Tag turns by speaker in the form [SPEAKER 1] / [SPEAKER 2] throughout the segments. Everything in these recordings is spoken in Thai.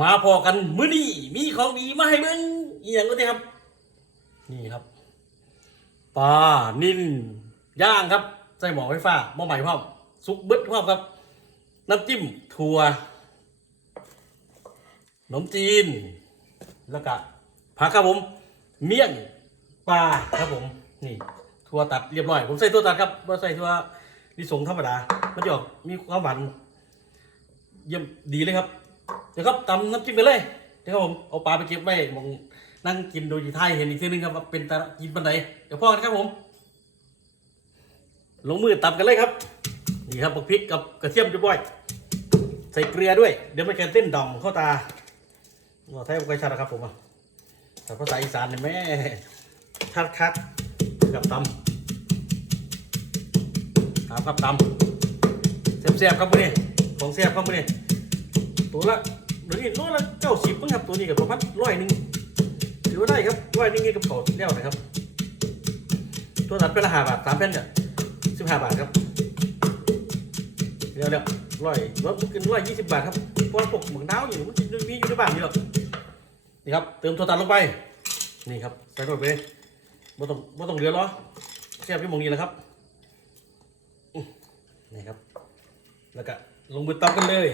[SPEAKER 1] มาพอกันมื้อนี้มีของดีมาให้เบิ่งอีหยังก็ได้ครับ นี่ครับปลานิ่นย่างครับ ใส่หม้อไฟฟ้าหม้อใหม่พร้อมซุกบึดพร้อมครับ น้ำจิ้มถั่วขนมจีน แล้วก็ผักครับผม เมี่ยงปลาครับผม นี่ถั่วตัดเรียบร้อย ผมใส่ถั่วตัดครับไม่ใส่ถั่วลิสงธรรมดามันจะออกมีความหวานเยี่ยมดีเลยครับ เดี๋ยวครับตำน้ำจิ้มกันเลยเดี๋ยวครับผมเอาปลาไปเก็บไว้มองนั่งกินโดยที่ไทยเห็นอีกทีนึงครับว่าเป็นตากินปันไดเดี๋ยวพ่อกันครับผม ลงมือตำกันเลยครับ นี่ครับบักพริกกับกระเทียมจะบ่อยใส่เกลือด้วย เดี๋ยวม่แกนเต้นดำเข้าตาว่าไทยบ่ค่อยชัดนะครับผมอะแต่ภาษาอีสานเนี่ยแม่ชัดคัดกับตำตามครับตำแซ่บๆครับมื้อนี้ของแซ่บครับมื้อนี้ ตัวละเดี๋ยวนี้ตัวละเก้าสิบมั้งครับตัวนี้กับประมาณร้อยหนึ่งถือว่าได้ครับร้อยหนึ่งนี่กับเขาแล้วนะครับ ตัวตัดเป็นละห้าบาทสามแผ่นเนี่ยสิบห้าบาทครับเดี๋ยวเดี๋ยวร้อยรถกินร้อยยี่สิบบาทครับเพราะว่าพวกหมึกดาวอยู่มันมีอยู่ในบ้านนี่หรอกนี่ครับเติมตัวตัดลงไปนี่ครับใส่เข้าไปเลยไม่ต้องไม่ต้องเหลือหรอแค่พี่มองนี้แหละครับนี่ครับ แล้วก็ลงมือตำกันเลย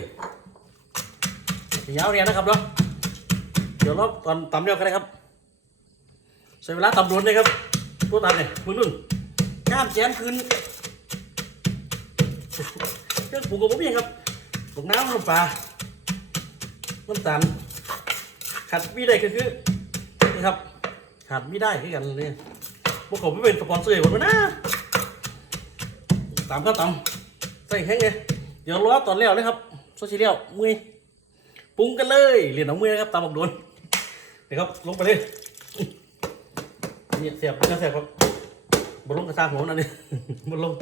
[SPEAKER 1] ยาวเรียนนะครับเนาะเดี๋ยวรอบตอนตำเดียวกันนะครับใช้เวลาตำรวนเลยครับตัวตำเนี่ยมือนุ่นกล้ามแขนคืนเครื่องปรุงกับผมเองครับปรุงน้ำน้ำปลาน้ำตาลขาดไม่ได้ก็คือนี่ครับขาดไม่ได้คือกันเลยพวกผมไม่เป็นสปอนเซอร์หมดนะตามก็ตำใส่แห้งเลยเดี๋ยวรอตอนแล้วเลยครับโซเชียลมือ ปรุงกันเลยเหรียญหนองมือนะครับตามบอกโดนเดี๋ยวครับลงไปเลยนี่เสียบนะเสียบครับบนลงกระซางหัวนั่นนี่บนลง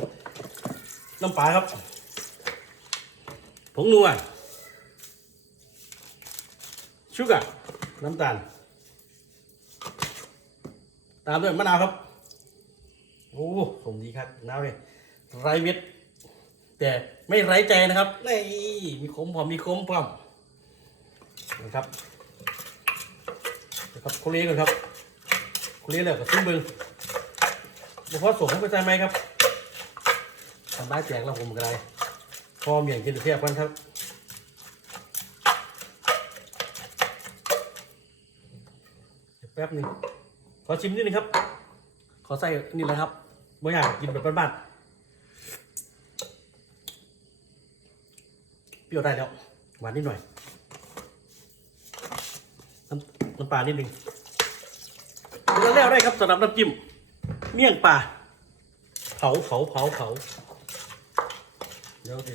[SPEAKER 1] น้ำปลาครับผงนัวชูการ์น้ำตาล ตามด้วยมะนาวครับ โอ้ผมดีครับน้าวเลยไรเม็ดแต่ไม่ไร้ใจนะครับนี่มีขมพร้อมมีขมพร้อม นะครับนะครับโคเรียก่อนครับโคเรียเลยกับซุ้มบึงบุพเพส่งให้ไปใจไหมครับทำได้แจกแล้วผมก็ได้พอเมียงกินเทียบกันครับเดี๋ยวแป๊บหนึงขอชิมนิดนึงครับ ขอใส่นี่เลยครับไม่อยากกินแบบบ้านๆเปรี้ยวได้แล้วหวานนิดหน่อย น้ำปลานิดหนึ่งแล้วแล้วได้ครับสำหรับน้ำจิ้มเมี่ยงปลาเผาเผาเผาเผาเดี๋ยวสิ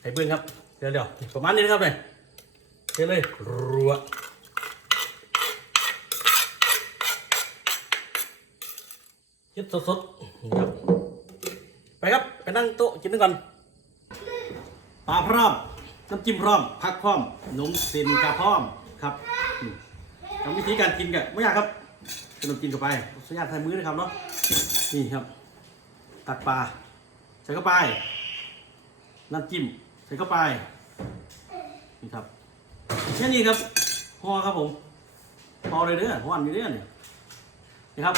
[SPEAKER 1] ให้เพื่อนครับเดี๋ยวเดี๋ยวประมาณนี้นะครับเลยเทเลยรัวยึดสดๆครับไปครับ ไปนั่งโต๊ะกินด้วยกันปลาพร้อมน้ำจิ้มพร้อมผักพร้อมนมเซนกาพร้อมครับ ทำวิธีการกินกันไม่ยากครับขนมกินเข้าไปสัญญาณไทยมือนะครับเนาะนี่ครับ ตักปลาใส่เข้าไปน้ำจิ้มใส่เข้าไปนี่ครับแค่นี้ครับห่อครับผมห่อเลยเด้อห่ออันนี้เด้อเนี่ยนี่ครับ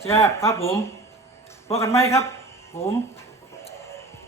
[SPEAKER 1] แซ่บครับผม พอกันไหมครับ ผม